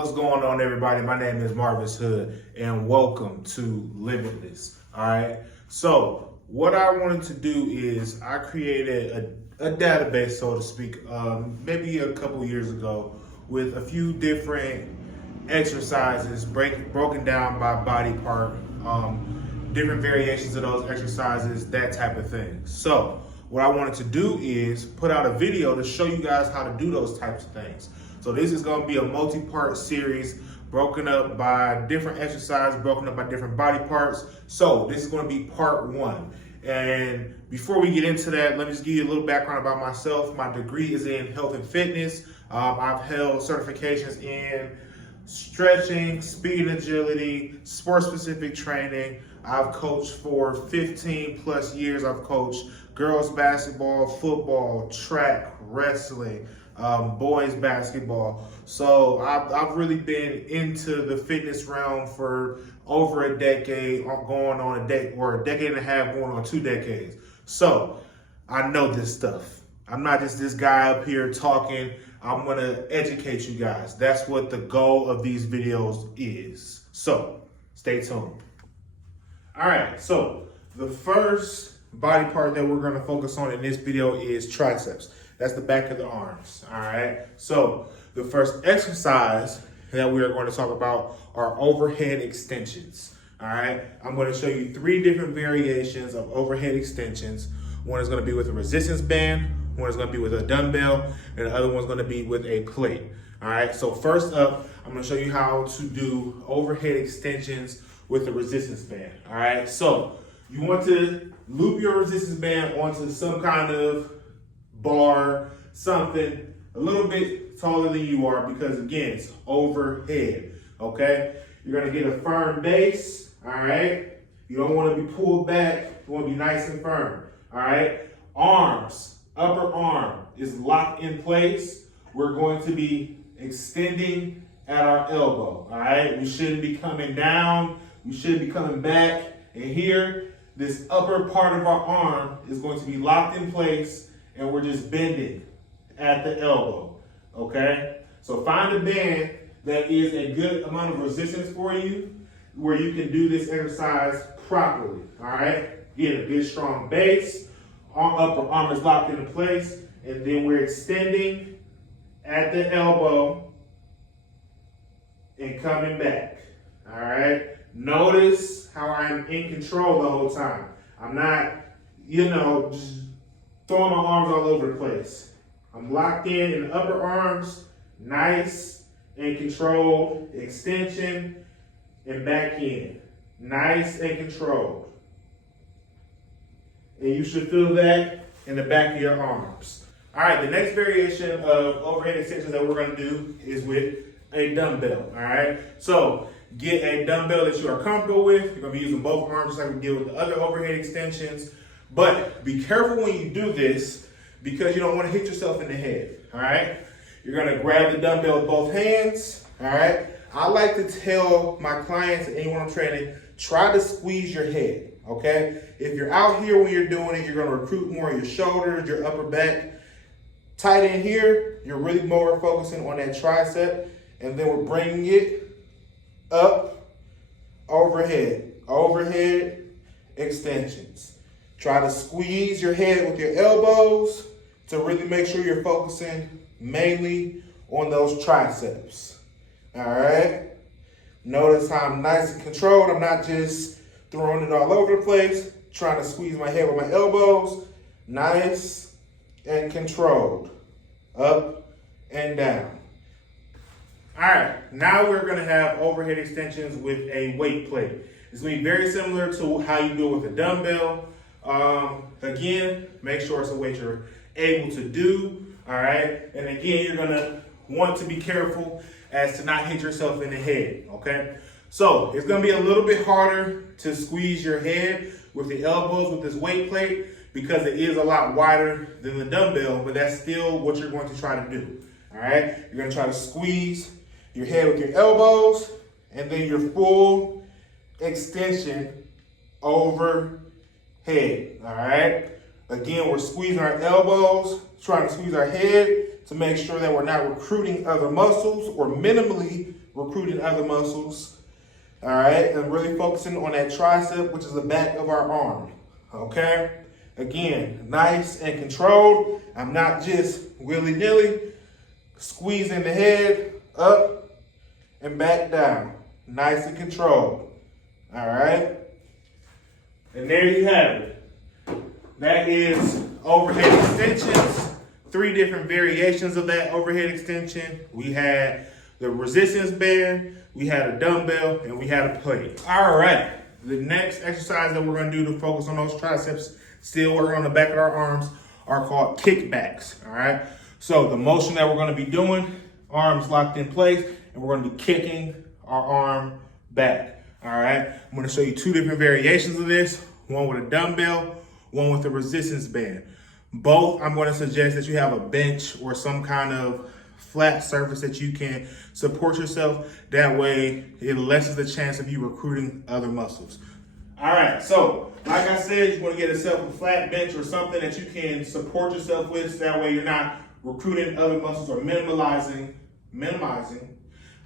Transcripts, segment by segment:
What's going on, everybody? My name is Marvis Hood, and welcome to Limitless. All right. So, what I wanted to do is I created a database, so to speak, maybe a couple years ago, with a few different exercises broken down by body part, different variations of those exercises, that type of thing. So, what I wanted to do is put out a video to show you guys how to do those types of things. So this is going to be a multi-part series broken up by different exercises, broken up by different body parts. So this is going to be part one. And before we get into that, let me just give you a little background about myself. My degree is in health and fitness. I've held certifications in stretching, speed and agility, sport-specific training. I've coached for 15 plus years. I've coached girls basketball, football, track, wrestling, boys basketball. So I've really been into the fitness realm for over a decade, going on a decade and a half, going on 2 decades. So I know this stuff. I'm not just this guy up here talking. I'm gonna educate you guys. That's what the goal of these videos is. So stay tuned. All right, so the first body part that we're gonna focus on in this video is triceps. That's the back of the arms, all right? So the first exercise that we are going to talk about are overhead extensions, all right? I'm going to show you 3 different variations of overhead extensions. One is going to be with a resistance band, one is going to be with a dumbbell, and the other one's going to be with a plate, all right? So first up, I'm going to show you how to do overhead extensions with a resistance band, all right? So you want to loop your resistance band onto some kind of bar, something a little bit taller than you are, because again, it's overhead, okay? You're gonna get a firm base, all right? You don't wanna be pulled back, you wanna be nice and firm, all right? Arms, upper arm is locked in place. We're going to be extending at our elbow, all right? We shouldn't be coming down, we shouldn't be coming back, and here, this upper part of our arm is going to be locked in place, and we're just bending at the elbow, okay? So find a band that is a good amount of resistance for you, where you can do this exercise properly, all right? Get a good strong base, upper arm is locked into place, and then we're extending at the elbow and coming back, all right? Notice how I'm in control the whole time. I'm not, just throwing my arms all over the place. I'm locked in the upper arms, nice and controlled, extension, and back in. Nice and controlled. And you should feel that in the back of your arms. All right, the next variation of overhead extensions that we're gonna do is with a dumbbell, all right? So get a dumbbell that you are comfortable with. You're gonna be using both arms just like we did with the other overhead extensions. But be careful when you do this, because you don't want to hit yourself in the head, all right? You're going to grab the dumbbell with both hands, all right? I like to tell my clients and anyone I'm training, try to squeeze your head, okay? If you're out here when you're doing it, you're going to recruit more of your shoulders, your upper back. Tight in here, you're really more focusing on that tricep, and then we're bringing it up, overhead extensions. Try to squeeze your head with your elbows to really make sure you're focusing mainly on those triceps. All right? Notice how I'm nice and controlled. I'm not just throwing it all over the place, trying to squeeze my head with my elbows. Nice and controlled. Up and down. All right, now we're gonna have overhead extensions with a weight plate. It's gonna be very similar to how you do it with a dumbbell. Again, make sure it's a weight you're able to do, all right? And again, you're gonna want to be careful as to not hit yourself in the head, okay? So it's gonna be a little bit harder to squeeze your head with the elbows with this weight plate, because it is a lot wider than the dumbbell, but that's still what you're going to try to do, all right? You're gonna try to squeeze your head with your elbows, and then your full extension overhead, all right? Again, we're squeezing our elbows, trying to squeeze our head to make sure that we're not recruiting other muscles or minimally recruiting other muscles. All right, and really focusing on that tricep, which is the back of our arm. Okay, again, nice and controlled. I'm not just willy-nilly squeezing the head up and back down. Nice and controlled. All right, and there you have it. That is overhead extensions. 3 different variations of that overhead extension. We had the resistance band, we had a dumbbell, and we had a plate. All right, the next exercise that we're gonna do to focus on those triceps, still working on the back of our arms, are called kickbacks, all right? So the motion that we're gonna be doing, arms locked in place, and we're gonna be kicking our arm back, all right? I'm gonna show you 2 different variations of this, one with a dumbbell, one with a resistance band. Both, I'm gonna suggest that you have a bench or some kind of flat surface that you can support yourself. That way, it lessens the chance of you recruiting other muscles. All right, so like I said, you want to get yourself a flat bench or something that you can support yourself with. So that way, you're not recruiting other muscles or minimizing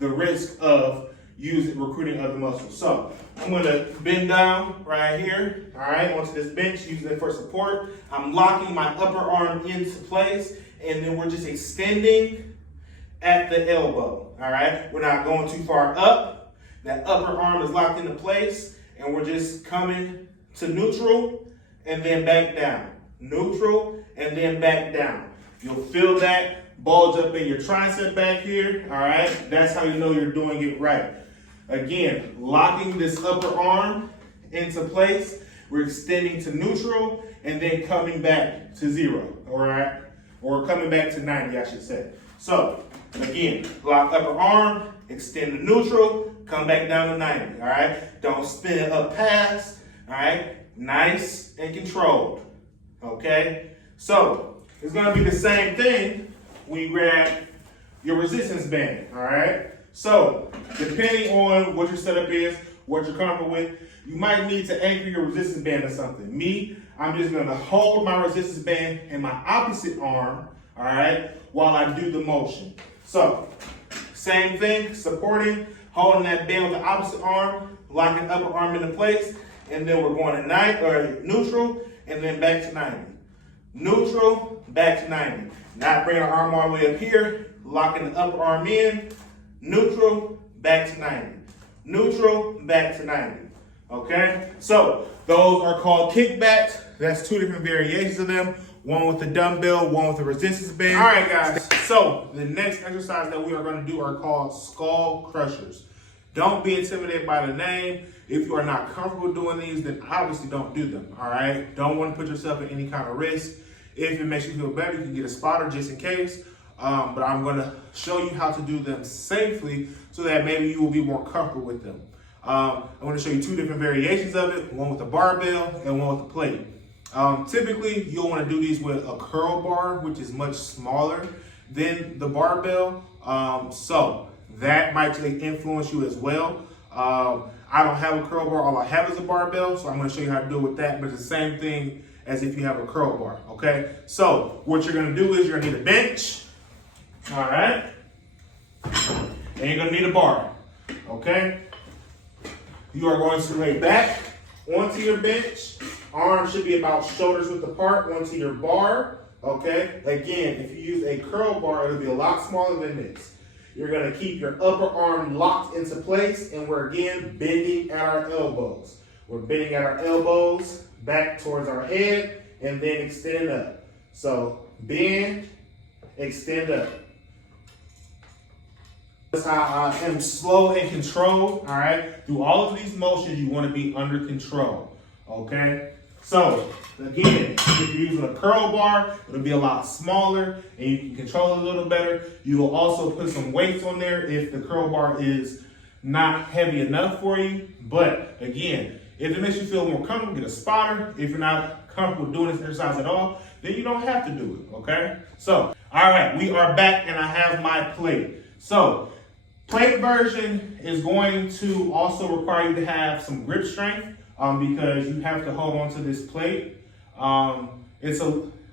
the risk of recruiting other muscles. So I'm going to bend down right here, all right, onto this bench, using it for support. I'm locking my upper arm into place, and then we're just extending at the elbow, all right? We're not going too far up. That upper arm is locked into place, and we're just coming to neutral and then back down. Neutral and then back down. You'll feel that bulge up in your tricep back here, all right? That's how you know you're doing it right. Again, locking this upper arm into place, we're extending to neutral and then coming back to 0, all right? Or coming back to 90, I should say. So, again, lock upper arm, extend to neutral, come back down to 90, all right? Don't spin it up past, all right? Nice and controlled, okay? So, it's gonna be the same thing when you grab your resistance band, all right? So, depending on what your setup is, what you're comfortable with, you might need to anchor your resistance band to something. Me, I'm just gonna hold my resistance band in my opposite arm, all right, while I do the motion. So, same thing, supporting, holding that band with the opposite arm, locking upper arm into place, and then we're going to neutral, and then back to 90. Neutral, back to 90. Not bringing our arm all the way up here, locking the upper arm in, neutral, back to 90. Neutral, back to 90. Okay? So, those are called kickbacks. That's 2 different variations of them. One with the dumbbell, one with the resistance band. All right, guys. So the next exercise that we are going to do are called skull crushers. Don't be intimidated by the name. If you are not comfortable doing these, then obviously don't do them. All right. Don't want to put yourself in any kind of risk. If it makes you feel better, you can get a spotter just in case. But I'm going to show you how to do them safely so that maybe you will be more comfortable with them. I'm going to show you 2 different variations of it. One with a barbell and one with a plate. Typically, you'll want to do these with a curl bar, which is much smaller than the barbell. So that might influence you as well. I don't have a curl bar. All I have is a barbell. So I'm going to show you how to do it with that. But it's the same thing as if you have a curl bar. Okay. So what you're going to do is you're going to need a bench. All right. And you're going to need a bar. Okay. You are going to lay back onto your bench. Arms should be about shoulders width apart onto your bar, okay? Again, if you use a curl bar, it'll be a lot smaller than this. You're gonna keep your upper arm locked into place, and we're again bending at our elbows. We're bending at our elbows, back towards our head, and then extend up. So bend, extend up. That's how I am slow and controlled, all right? Through all of these motions, you wanna be under control, okay? So, again, if you're using a curl bar, it'll be a lot smaller and you can control it a little better. You will also put some weights on there if the curl bar is not heavy enough for you. But again, if it makes you feel more comfortable, get a spotter. If you're not comfortable doing this exercise at all, then you don't have to do it, okay? So, all right, we are back and I have my plate. So, plate version is going to also require you to have some grip strength. Because you have to hold on to this plate. It's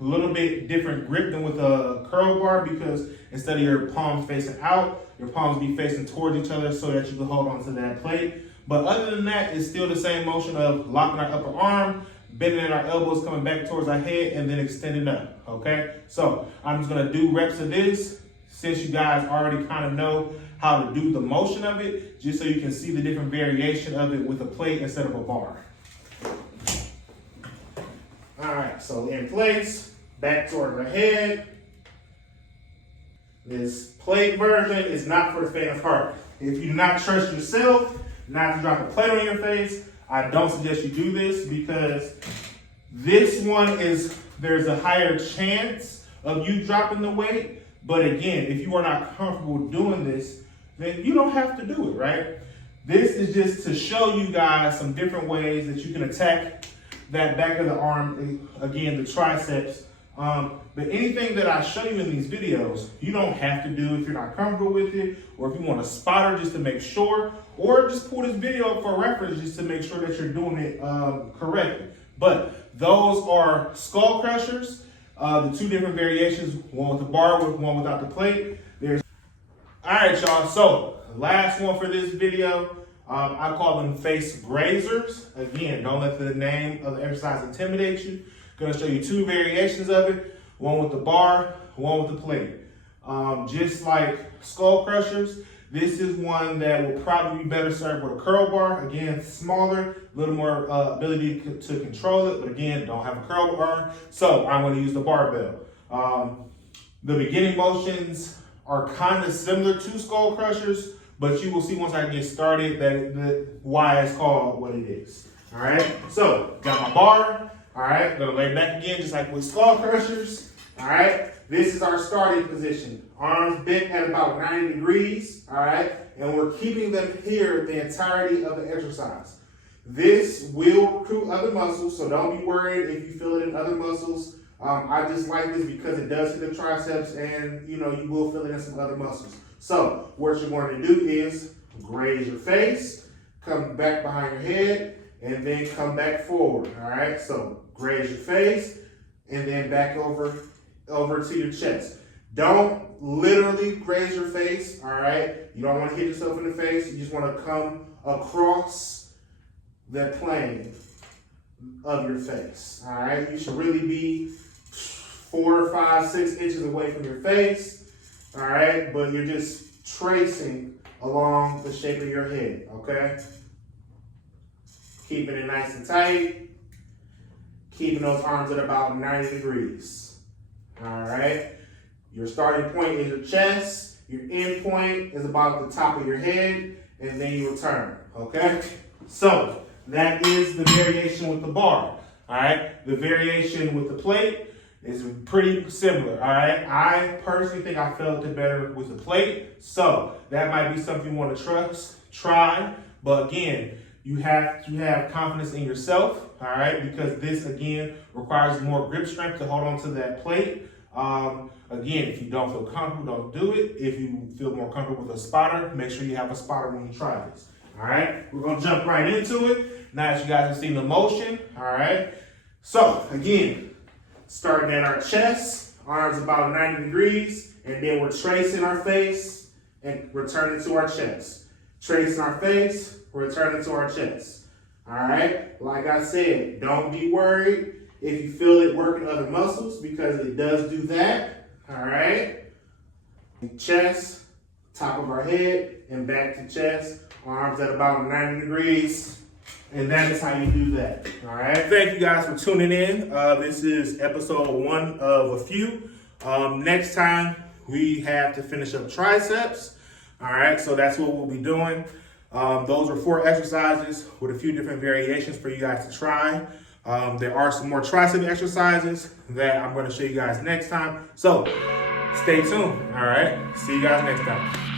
a little bit different grip than with a curl bar, because instead of your palms facing out, your palms be facing towards each other so that you can hold onto that plate. But other than that, it's still the same motion of locking our upper arm, bending in our elbows, coming back towards our head, and then extending up, okay? So I'm just gonna do reps of this, since you guys already kind of know how to do the motion of it, just so you can see the different variation of it with a plate instead of a bar. All right, so in place, back toward the head. This plate version is not for the faint of heart. If you do not trust yourself not to drop a plate on your face, I don't suggest you do this, because this one there's a higher chance of you dropping the weight. But again, if you are not comfortable doing this, then you don't have to do it, right? This is just to show you guys some different ways that you can attack that back of the arm, again, the triceps. But anything that I show you in these videos, you don't have to do if you're not comfortable with it, or if you want a spotter just to make sure, or just pull this video up for reference just to make sure that you're doing it correctly. But those are skull crushers, the two different variations, one with the bar, one without the plate. All right, y'all, so last one for this video, I call them face grazers. Again, don't let the name of the exercise intimidate you. Gonna show you two variations of it, one with the bar, one with the plate. Just like skull crushers, this is one that will probably be better served with a curl bar. Again, smaller, a little more ability to control it, but again, don't have a curl bar, so I'm gonna use the barbell. The beginning motions are kind of similar to skull crushers, but you will see once I get started that why it's called what it is. All right, so got my bar. All right, gonna lay back again, just like with skull crushers. All right, this is our starting position. Arms bent at about 90 degrees, all right? And we're keeping them here the entirety of the exercise. This will recruit other muscles, so don't be worried if you feel it in other muscles. I just like this because it does hit the triceps, and you will feel it in some other muscles. So what you're going to do is graze your face, come back behind your head, and then come back forward, all right? So graze your face, and then back over to your chest. Don't literally graze your face, all right? You don't want to hit yourself in the face. You just want to come across the plane of your face, all right? You should really be 4, 5, 6 inches away from your face, all right? But you're just tracing along the shape of your head, okay? Keeping it nice and tight. Keeping those arms at about 90 degrees, all right? Your starting point is your chest. Your end point is about the top of your head, and then you return, okay? So that is the variation with the bar, all right? The variation with the plate is pretty similar, all right? I personally think I felt it better with the plate, so that might be something you want to try, but again, you have to have confidence in yourself, all right? Because this, again, requires more grip strength to hold on to that plate. Again, if you don't feel comfortable, don't do it. If you feel more comfortable with a spotter, make sure you have a spotter when you try this. All right, we're gonna jump right into it. Now that you guys have seen the motion, all right? So again, starting at our chest, arms about 90 degrees, and then we're tracing our face and returning to our chest. Tracing our face, returning to our chest. All right, like I said, don't be worried if you feel it working other muscles, because it does do that. All right, chest, top of our head, and back to chest, arms at about 90 degrees, and that is how you do that. All right, thank you guys for tuning in. This is episode 1 of a few. Next time we have to finish up triceps. All right, so that's what we'll be doing. Those are 4 exercises with a few different variations for you guys to try. There are some more tricep exercises that I'm going to show you guys next time. So stay tuned. All right. See you guys next time.